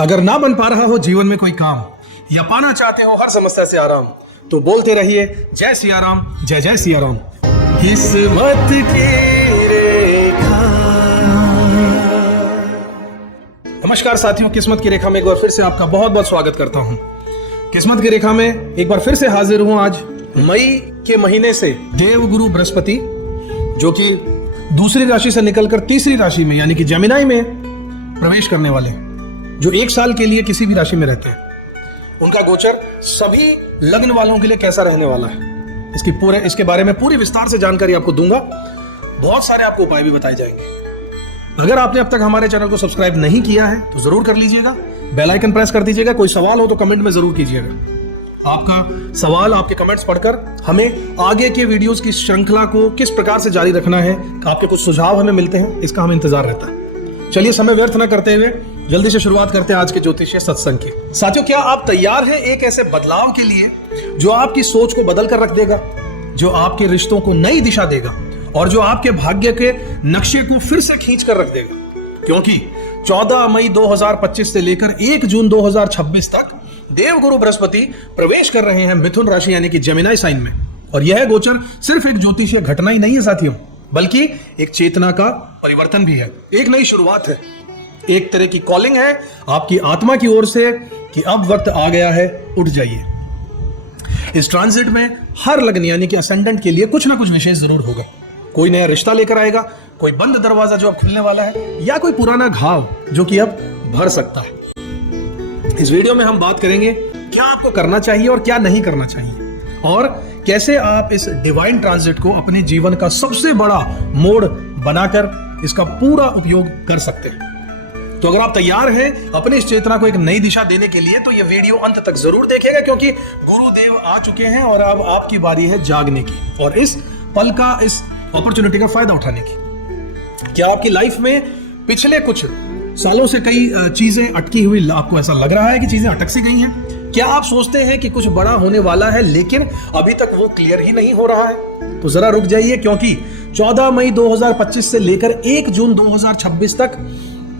अगर ना बन पा रहा हो जीवन में कोई काम या पाना चाहते हो हर समस्या से आराम, तो बोलते रहिए जय सिया राम, जय जय सिया राम। किस्मत की रेखा। नमस्कार साथियों, किस्मत की रेखा में एक बार फिर से आपका बहुत बहुत स्वागत करता हूं। किस्मत की रेखा में एक बार फिर से हाजिर हूं। आज मई के महीने से देवगुरु बृहस्पति, जो कि दूसरी राशि से निकलकर तीसरी राशि में यानी कि जेमिनी में प्रवेश करने वाले, जो एक साल के लिए किसी भी राशि में रहते हैं, उनका गोचर सभी लग्न वालों के लिए कैसा रहने वाला है, इसके बारे में पूरी विस्तार से जानकारी आपको दूंगा। बहुत सारे आपको उपाय भी बताए जाएंगे। अगर आपने अब तक हमारे चैनल को सब्सक्राइब नहीं किया है तो जरूर कर लीजिएगा, बेल आइकन प्रेस कर दीजिएगा। कोई सवाल हो तो कमेंट में जरूर कीजिएगा। आपका सवाल, आपके कमेंट्स पढ़कर हमें आगे के वीडियोस की श्रृंखला को किस प्रकार से जारी रखना है, आपके कुछ सुझाव हमें मिलते हैं, इसका हमें इंतजार रहता है। चलिए समय व्यर्थ न करते हुए जल्दी से शुरुआत करते हैं आज के ज्योतिषीय सत्संग की। साथियों, क्या आप तैयार हैं एक ऐसे बदलाव के लिए जो आपकी सोच को बदल कर रख देगा, जो आपके रिश्तों को नई दिशा देगा और जो आपके भाग्य के नक्शे को फिर से खींच कर रख देगा? क्योंकि 14 मई 2025 से लेकर 1 जून 2026 तक देवगुरु बृहस्पति प्रवेश कर रहे हैं मिथुन राशि यानी कि जेमिनी साइन में। और यह गोचर सिर्फ एक ज्योतिषीय घटना ही नहीं है साथियों, बल्कि एक चेतना का परिवर्तन भी है, एक नई शुरुआत है, एक तरह की कॉलिंग है आपकी आत्मा की ओर से कि अब वक्त आ गया है, उठ जाइए। इस ट्रांजिट में हर लग्न यानी कि असेंडेंट के लिए कुछ ना कुछ विशेष जरूर होगा। कोई नया रिश्ता लेकर आएगा, कोई बंद दरवाजा जो अब खुलने वाला है, या कोई पुराना घाव जो कि अब भर सकता है। इस वीडियो में हम बात करेंगे क्या आपको करना चाहिए और क्या नहीं करना चाहिए, और कैसे आप इस डिवाइन ट्रांजिट को अपने जीवन का सबसे बड़ा मोड़ बनाकर इसका पूरा उपयोग कर सकते हैं। तो अगर आप तैयार हैं अपनी इस चेतना को एक नई दिशा देने के लिए, तो यह वीडियो अंत तक जरूर देखिएगा, क्योंकि गुरुदेव आ चुके हैं और अब आपकी बारी है जागने की और इस पल का, इस अपॉर्चुनिटी का फायदा उठाने की। क्या आपकी लाइफ में पिछले कुछ सालों से कई चीजें अटकी हुई, आपको ऐसा लग रहा है कि चीजें अटक सी गई हैं? क्या आप सोचते हैं कि कुछ बड़ा होने वाला है लेकिन अभी तक वो क्लियर ही नहीं हो रहा है? तो जरा रुक जाइए, क्योंकि 14 मई 2025 से लेकर 1 जून 2026 तक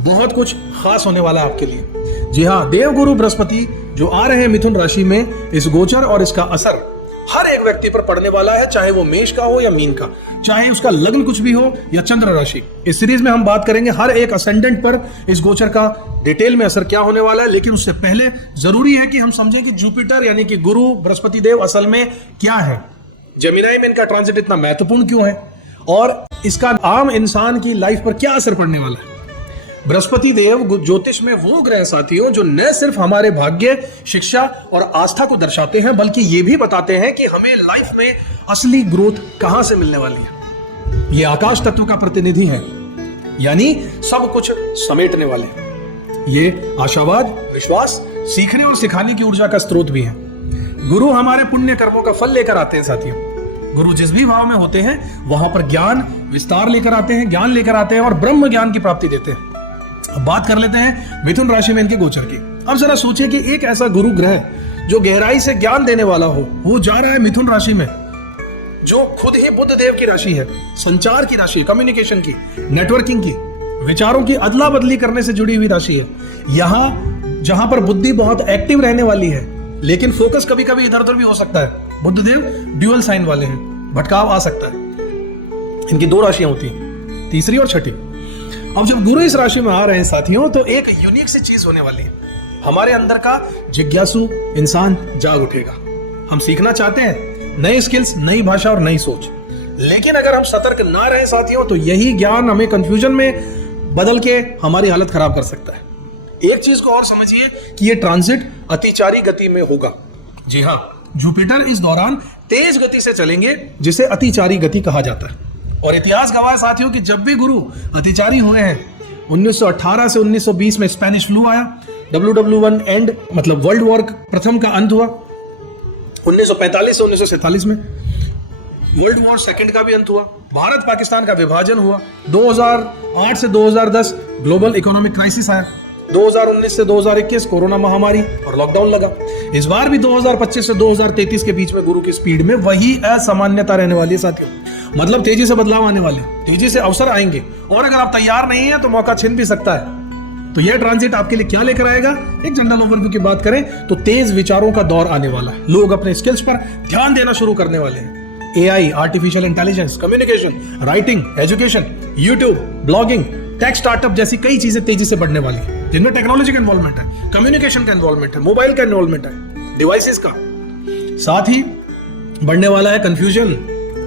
बहुत कुछ खास होने वाला है आपके लिए। जी हाँ, देवगुरु बृहस्पति जो आ रहे हैं मिथुन राशि में, इस गोचर और इसका असर हर एक व्यक्ति पर पड़ने वाला है, चाहे वो मेष का हो या मीन का, चाहे उसका लग्न कुछ भी हो या चंद्र राशि। इस सीरीज में हम बात करेंगे हर एक असेंडेंट पर इस गोचर का डिटेल में असर क्या होने वाला है। लेकिन उससे पहले जरूरी है कि हम समझें कि जुपिटर यानी कि गुरु बृहस्पति देव असल में क्या है, जेमिनी में इनका ट्रांजिट इतना महत्वपूर्ण क्यों है, और इसका आम इंसान की लाइफ पर क्या असर पड़ने वाला है। बृहस्पति देव ज्योतिष में वो ग्रह साथियों जो न सिर्फ हमारे भाग्य, शिक्षा और आस्था को दर्शाते हैं, बल्कि ये भी बताते हैं कि हमें लाइफ में असली ग्रोथ कहां से मिलने वाली है। ये आकाश तत्व का प्रतिनिधि है, यानी सब कुछ समेटने वाले हैं। ये आशावाद, विश्वास, सीखने और सिखाने की ऊर्जा का स्रोत भी है। गुरु हमारे पुण्य कर्मों का फल लेकर आते हैं साथियों। गुरु जिस भी भाव में होते हैं वहां पर ज्ञान विस्तार लेकर आते हैं, ज्ञान लेकर आते हैं और ब्रह्म ज्ञान की प्राप्ति देते हैं। अब बात कर लेते हैं मिथुन राशि में इनके गोचर की। अब जरा सोचिए कि एक ऐसा गुरु ग्रह जो गहराई से ज्ञान देने वाला हो, वो जा रहा है मिथुन राशि में, जो खुद ही बुध देव की राशि है, संचार की राशि, कम्युनिकेशन की, नेटवर्किंग की, विचारों की अदला बदली करने से जुड़ी हुई राशि है। यहां जहां पर बुद्धि बहुत एक्टिव रहने वाली है, लेकिन फोकस कभी कभी इधर उधर भी हो सकता है। बुध देव ड्यूअल साइन वाले हैं, भटकाव आ सकता है। इनकी 2 राशियां होती हैं, तीसरी और छठी। अब जब गुरु इस राशि में आ रहे हैं साथियों, तो एक यूनिक सी चीज होने वाली है। हमारे अंदर का जिज्ञासु इंसान जाग उठेगा। हम सीखना चाहते हैं नई स्किल्स, नई भाषा और नई सोच, लेकिन अगर हम सतर्क ना रहे साथियों, तो यही ज्ञान हमें कंफ्यूजन में बदल के हमारी हालत खराब कर सकता है। एक चीज को और समझिए कि ये ट्रांजिट अतिचारी गति में होगा। जी हाँ, जुपिटर इस दौरान तेज गति से चलेंगे, जिसे अतिचारी गति कहा जाता है। और इतिहास गवाह साथियों कि जब भी गुरु अतिचारी हुए हैं, 1918 से 1920 में स्पेनिश फ्लू आया, WW1 एंड मतलब वर्ल्ड वॉर प्रथम का अंत हुआ, 1945 से 1947 में वर्ल्ड वॉर सेकंड का भी अंत हुआ, भारत पाकिस्तान का विभाजन हुआ, 2008 से 2010 ग्लोबल इकोनॉमिक क्राइसिस आया, 2019 से 2021 कोरोना महामारी और लॉकडाउन लगा। इस बार भी 2025 से 2033 के बीच में गुरु की स्पीड में वही असामान्यता रहने वाली है साथियों। मतलब तेजी से बदलाव आने वाले, तेजी से अवसर आएंगे, और अगर आप तैयार नहीं हैं तो मौका छिन भी सकता है। तो यह ट्रांजिट आपके लिए क्या लेकर आएगा? एक जनरल ओवरव्यू की बात करें तो तेज विचारों का दौर आने वाला है। लोग अपने स्किल्स पर ध्यान देना शुरू करने वाले हैं। AI, artificial intelligence, communication, writing, education, YouTube, blogging, tech startup जैसी कई चीजें तेजी से बढ़ने वाली है, जिनमें टेक्नोलॉजी का इन्वॉल्वमेंट है, कम्युनिकेशन का इन्वॉल्वमेंट है, मोबाइल का इन्वॉल्वमेंट है, डिवाइसेस का। साथ ही बढ़ने वाला है कंफ्यूजन,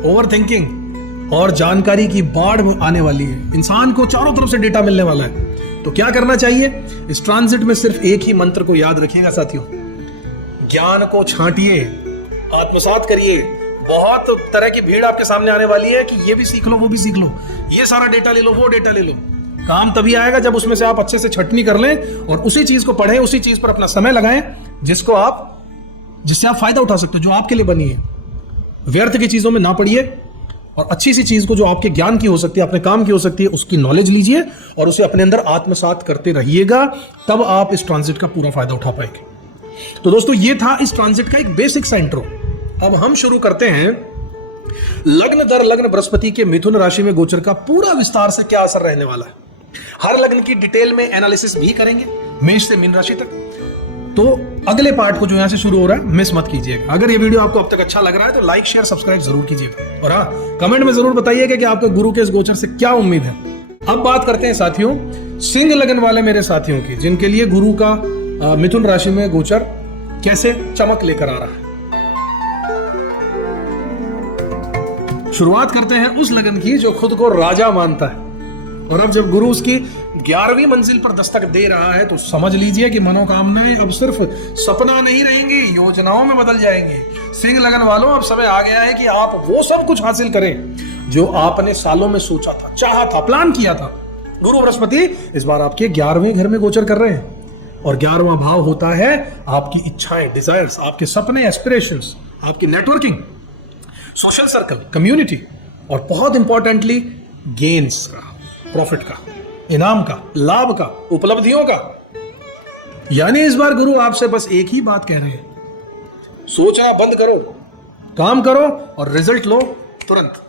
ओवरथिंकिंग और जानकारी की बाढ़ आने वाली है। इंसान को चारों तरफ से डेटा मिलने वाला है। तो क्या करना चाहिए? इस ट्रांजिट में सिर्फ एक ही मंत्र को याद रखिएगा साथियों, ज्ञान को छांटिए, आत्मसात करिए। बहुत तरह की भीड़ आपके सामने आने वाली है कि ये भी सीख लो, वो भी सीख लो, ये सारा डेटा ले लो, वो डेटा ले लो। काम तभी आएगा जब उसमें से आप अच्छे से छटनी कर लें और उसी चीज को पढ़ें, उसी चीज पर अपना समय लगाएं जिससे आप फायदा उठा सकते हो, जो आपके लिए बनी है। व्यर्थ की चीजों में ना पड़िए और अच्छी सी चीज को जो आपके ज्ञान की हो सकती है, अपने काम की हो सकती है, उसकी नॉलेज लीजिए और उसे अपने अंदर आत्मसात करते रहिएगा। तब आप इस ट्रांजिट का पूरा फायदा उठा पाएंगे। तो दोस्तों, ये था इस ट्रांजिट का एक बेसिक सा इंट्रो। अब हम शुरू करते हैं लग्न दर लग्न बृहस्पति के मिथुन राशि में गोचर का पूरा विस्तार से क्या असर रहने वाला है। हर लग्न की डिटेल में एनालिसिस भी करेंगे, मेष से मीन राशि तक। तो अगले पार्ट को जो यहां से शुरू हो रहा है, मिस मत कीजिएगा। अगर ये वीडियो आपको अब तक अच्छा लग रहा है तो लाइक, शेयर, सब्सक्राइब जरूर कीजिएगा और हाँ, कमेंट में जरूर बताइएगा कि आपको गुरु के इस गोचर से क्या उम्मीद है। अब बात करते हैं साथियों सिंह लगन वाले मेरे साथियों की, जिनके लिए गुरु का मिथुन राशि में गोचर कैसे चमक लेकर आ रहा है। शुरुआत करते हैं उस लगन की जो खुद को राजा मानता है, और अब जब गुरु उसकी 11वीं मंजिल पर दस्तक दे रहा है तो समझ लीजिए कि मनोकामनाएं अब सिर्फ सपना नहीं रहेंगी, योजनाओं में बदल जाएंगे। सिंह लगन वालों, अब समय आ गया है कि आप वो सब कुछ हासिल करें जो आपने सालों में सोचा था, चाहा था, प्लान किया था। गुरु बृहस्पति इस बार आपके 11वें घर में गोचर कर रहे हैं और 11वां भाव होता है आपकी इच्छाएं, डिजायर्स, आपके सपने, एस्पिरेशंस, आपकी नेटवर्किंग, सोशल सर्कल, कम्युनिटी और बहुत इंपॉर्टेंटली गेन्स का, प्रॉफिट का, इनाम का, लाभ का, उपलब्धियों का। यानी इस बार गुरु आपसे बस एक ही बात कह रहे हैं, सोचना बंद करो, काम करो और रिजल्ट लो तुरंत।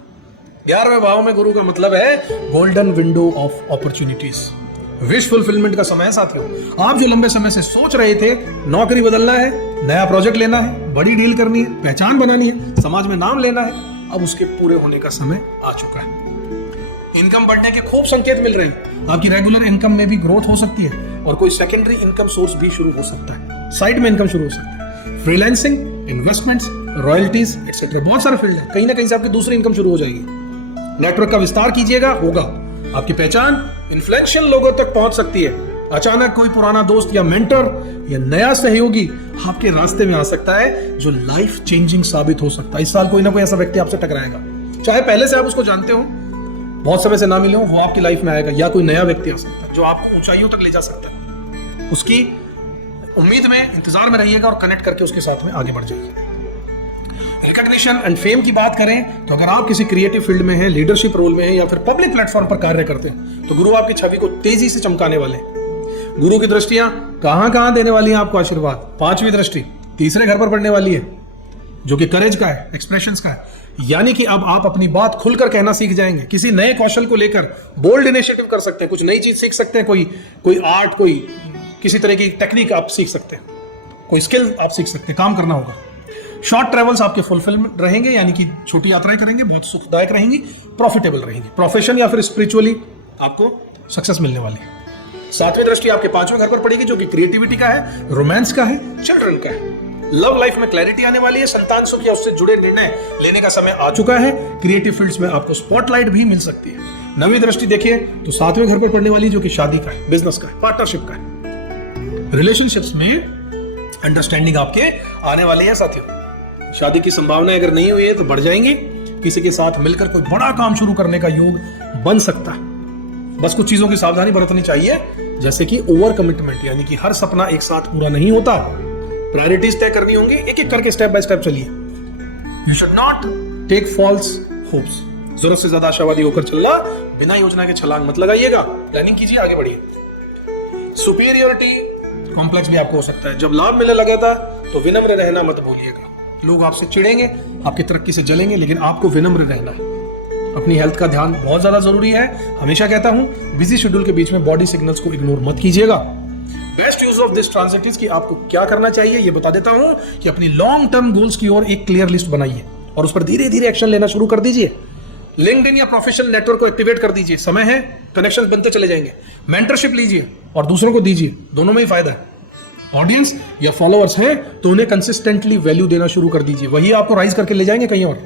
11वें भाव में गुरु का मतलब है golden window of opportunities, wish fulfilment का समय है साथियों। आप जो लंबे समय से सोच रहे थे, नौकरी बदलना है, नया प्रोजेक्ट लेना है, बड़ी डील करनी है, पहचान बनानी है, समाज में नाम लेना है, अब उसके पूरे होने का समय आ चुका है। इनकम बढ़ने के खूब संकेत मिल रहे हैं। आपकी रेगुलर इनकम में भी ग्रोथ हो सकती है और कोई सेकेंडरी इनकम सोर्स भी शुरू हो सकता है, साइड में इनकम शुरू हो सकती है। फ्रीलांसिंग, इन्वेस्टमेंट्स, रॉयल्टीज एक्सेट्रा, बहुत सारे फील्ड है। कहीं ना कहीं से आपकी दूसरी इनकम शुरू हो जाएगी। नेटवर्क का विस्तार कीजिएगा, होगा। आपकी पहचान इन्फ्लुएंशियल लोगों तक पहुंच सकती है। अचानक कोई पुराना दोस्त या मेंटर या नया सहयोगी आपके रास्ते में आ सकता है जो लाइफ चेंजिंग साबित हो सकता है। इस साल कोई ना कोई ऐसा व्यक्ति आपसे टकराएगा, चाहे पहले से आप उसको जानते हो, बहुत समय से ना मिले हो, वो आपकी लाइफ में आएगा, या कोई नया व्यक्ति आ सकता है जो आपको ऊंचाइयों तक ले जा सकता है। उसकी उम्मीद में, इंतजार में रहिएगा और कनेक्ट करके उसके साथ में आगे बढ़ जाइए। रिकॉग्निशन एंड फेम की बात करें तो अगर आप किसी क्रिएटिव फील्ड में हैं, लीडरशिप रोल में हैं या फिर पब्लिक प्लेटफॉर्म पर कार्य करते हैं तो गुरु आपकी छवि को तेजी से चमकाने वाले हैं। गुरु की दृष्टियां कहां देने वाली है आपको आशीर्वाद। 5वीं दृष्टि तीसरे घर पर पड़ने वाली है, जो कि करेज का है, एक्सप्रेशंस का है। यानी कि अब आप अपनी बात खुलकर कहना सीख जाएंगे। किसी नए कौशल को लेकर बोल्ड इनिशिएटिव कर सकते हैं, कुछ नई चीज सीख सकते हैं, कोई आर्ट, कोई किसी तरह की टेक्निक आप सीख सकते हैं, कोई स्किल आप सीख सकते हैं, काम करना होगा। शॉर्ट ट्रेवल्स आपके फुलफिलमेंट रहेंगे, यानी कि छोटी यात्राएं करेंगे, बहुत सुखदायक रहेंगी, प्रॉफिटेबल रहेंगी। प्रोफेशन या फिर स्पिरिचुअली आपको सक्सेस मिलने वाली है। 7वीं दृष्टि आपके 5वें घर पर पड़ेगी, जो कि क्रिएटिविटी का है, रोमांस का है, चिल्ड्रन का है। लव लाइफ में क्लैरिटी आने वाली है, संतान सुख या उससे जुड़े निर्णय लेने का समय आ चुका है। क्रिएटिव फील्ड्स में आपको स्पॉटलाइट भी मिल सकती है। 9वीं दृष्टि देखिए तो 7वें घर पर पड़ने वाली, जो कि शादी का है, बिजनेस का है, पार्टनरशिप का है। रिलेशनशिप्स में अंडरस्टैंडिंग आपके आने वाली है साथियों। शादी की संभावनाएं अगर नहीं हुई है तो बढ़ जाएंगी। किसी के साथ मिलकर कोई बड़ा काम शुरू करने का योग बन सकता है। बस कुछ चीजों की सावधानी बरतनी चाहिए, जैसे कि ओवर कमिटमेंट, यानी कि हर सपना एक साथ पूरा नहीं होता। प्रायोरिटीज तय करनी होंगी, एक एक करके स्टेप बाय स्टेप चलिए। You should not take false hopes, जरूरत से ज्यादा आशावादी होकर चलना, बिना योजना के छलांग मत लगाइएगा। प्लानिंग कीजिए, आगे बढ़िए। सुपीरियोरिटी कॉम्प्लेक्स भी आपको हो सकता है। जब लाभ मिलने लगा था तो विनम्र रहना मत भूलिएगा। लोग आपसे चिढ़ेंगे, आपकी तरक्की से जलेंगे, लेकिन आपको विनम्र रहना है। अपनी हेल्थ का ध्यान बहुत ज्यादा जरूरी है। हमेशा कहता हूं बिजी शेड्यूल के बीच में बॉडी सिग्नल्स को इग्नोर मत कीजिएगा। Best use of this transit is कि आपको क्या करना चाहिए ये बता देता हूं कि अपनी लॉन्ग टर्म गोल्स की ओर एक क्लियर लिस्ट बनाइए और उस पर धीरे धीरे एक्शन लेना शुरू कर दीजिए। लिंक्डइन या प्रोफेशनल नेटवर्क को एक्टिवेट कर दीजिए, समय है, कनेक्शंस बनते चले जाएंगे। मेंटरशिप लीजिए और दूसरों को दीजिए, दोनों में ही फायदा है। ऑडियंस या फॉलोअर्स हैं तो उन्हें कंसिस्टेंटली वैल्यू देना शुरू कर दीजिए, वही आपको राइज करके ले जाएंगे कहीं और।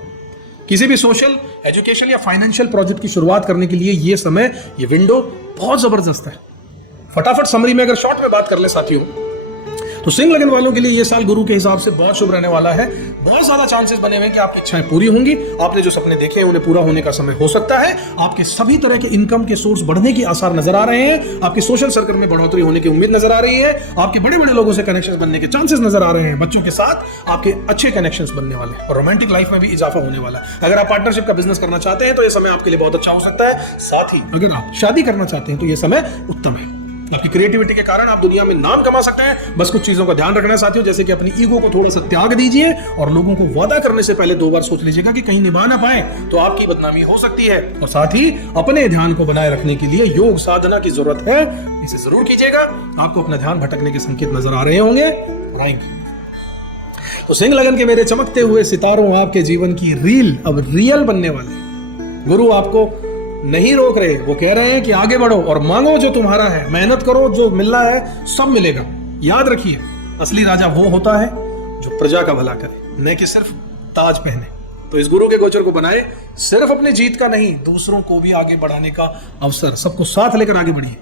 किसी भी सोशल, एजुकेशन या फाइनेंशियल प्रोजेक्ट की शुरुआत करने के लिए ये समय, ये विंडो बहुत जबरदस्त है। फटाफट समरी में अगर शॉर्ट में बात कर ले साथियों, तो सिंह लगन वालों के लिए ये साल गुरु के हिसाब से बहुत शुभ रहने वाला है। बहुत ज्यादा चांसेस बने हुए हैं कि आपकी इच्छाएं पूरी होंगी। आपने जो सपने देखे हैं उन्हें पूरा होने का समय हो सकता है। आपके सभी तरह के इनकम के सोर्स बढ़ने की आसार नजर आ रहे हैं। आपके सोशल सर्कल में बढ़ोतरी होने की उम्मीद नजर आ रही है। आपके बड़े बड़े लोगों से कनेक्शंस बनने के चांसेस नजर आ रहे हैं। बच्चों के साथ आपके अच्छे कनेक्शंस बनने वाले हैं और रोमांटिक लाइफ में भी इजाफा होने वाला है। अगर आप पार्टनरशिप का बिजनेस करना चाहते हैं तो यह समय आपके लिए बहुत अच्छा हो सकता है। साथ ही अगर आप शादी करना चाहते हैं तो यह समय उत्तम है। आपकी क्रिएटिविटी के कारण आप दुनिया में नाम कमा सकते हैं। बस कुछ चीजों का ध्यान रखना है साथियों, जैसे कि अपनी ईगो को थोड़ा सा त्याग दीजिए और लोगों को वादा करने से पहले 2 बार सोच लीजिएगा कि कहीं निभा ना पाए तो आपकी बदनामी हो सकती है। और साथ ही अपने ध्यान को बनाए रखने के लिए योग साधना की जरूरत है, इसे जरूर कीजिएगा। आपको अपना ध्यान भटकने के संकेत नजर आ रहे होंगे। तो सिंह लगन के मेरे चमकते हुए सितारों, आपके जीवन की रील अब रियल बनने वाले। गुरु आपको नहीं रोक रहे, वो कह रहे हैं कि आगे बढ़ो और मांगो जो तुम्हारा है, मेहनत करो, जो मिल रहा है सब मिलेगा। याद रखिए, असली राजा वो होता है जो प्रजा का भला करे, न कि सिर्फ ताज पहने। तो इस गुरु के गोचर को बनाए सिर्फ अपनी जीत का नहीं, दूसरों को भी आगे बढ़ाने का अवसर, सबको साथ लेकर आगे बढ़िए।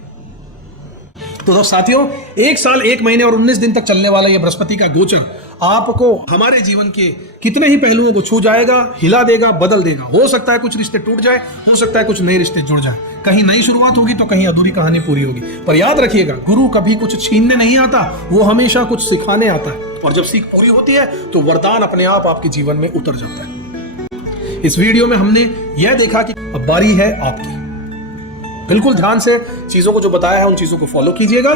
तो साथियों, 1 साल 1 महीने और 19 दिन तक चलने वाला यह बृहस्पति का गोचर आपको हमारे जीवन के कितने ही पहलुओं को छू जाएगा, हिला देगा, बदल देगा। हो सकता है कुछ रिश्ते टूट जाए, हो सकता है कुछ नए रिश्ते जुड़ जाए, कहीं नई शुरुआत होगी तो कहीं अधूरी कहानी पूरी होगी। पर याद रखिएगा, गुरु कभी कुछ छीनने नहीं आता, वो हमेशा कुछ सिखाने आता है। और जब सीख पूरी होती है तो वरदान अपने आप आपके जीवन में उतर जाता है। इस वीडियो में हमने यह देखा कि अब बारी है आपकी। बिल्कुल ध्यान से चीजों को जो बताया है उन चीजों को फॉलो कीजिएगा।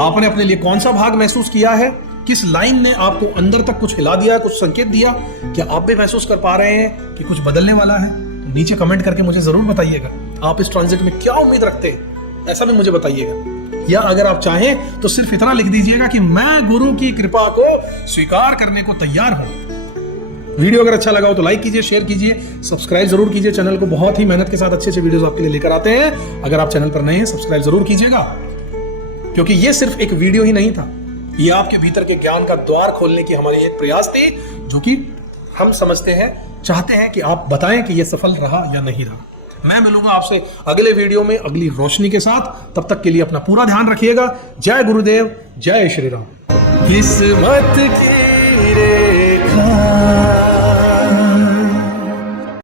आपने अपने लिए कौन सा भाग महसूस किया है, किस लाइन ने आपको अंदर तक कुछ हिला दिया, कुछ संकेत दिया, क्या आप भी महसूस कर पा रहे हैं कि कुछ बदलने वाला है? तो नीचे कमेंट करके मुझे जरूर बताइएगा। आप इस ट्रांजिट में क्या उम्मीद रखते हैं, ऐसा भी मुझे बताइएगा। या अगर आप चाहें तो सिर्फ इतना लिख दीजिएगा कि मैं गुरु की कृपा को स्वीकार करने को तैयार हूं। वीडियो अगर अच्छा लगा हो तो लाइक कीजिए, शेयर कीजिए, सब्सक्राइब जरूर कीजिए चैनल को। बहुत ही मेहनत के साथ अच्छे अच्छे वीडियोस आपके लिए लेकर आते हैं। अगर आप चैनल पर नए हैं, सब्सक्राइब जरूर कीजिएगा, क्योंकि ये सिर्फ एक वीडियो ही नहीं था, ये आपके भीतर के ज्ञान का द्वार खोलने की हमारी एक प्रयास थी, जो कि हम समझते हैं, चाहते हैं कि आप बताएं कि यह सफल रहा या नहीं रहा। मैं मिलूंगा आपसे अगले वीडियो में अगली रोशनी के साथ। तब तक के लिए अपना पूरा ध्यान रखिएगा। जय गुरुदेव, जय श्री राम। किस्मत की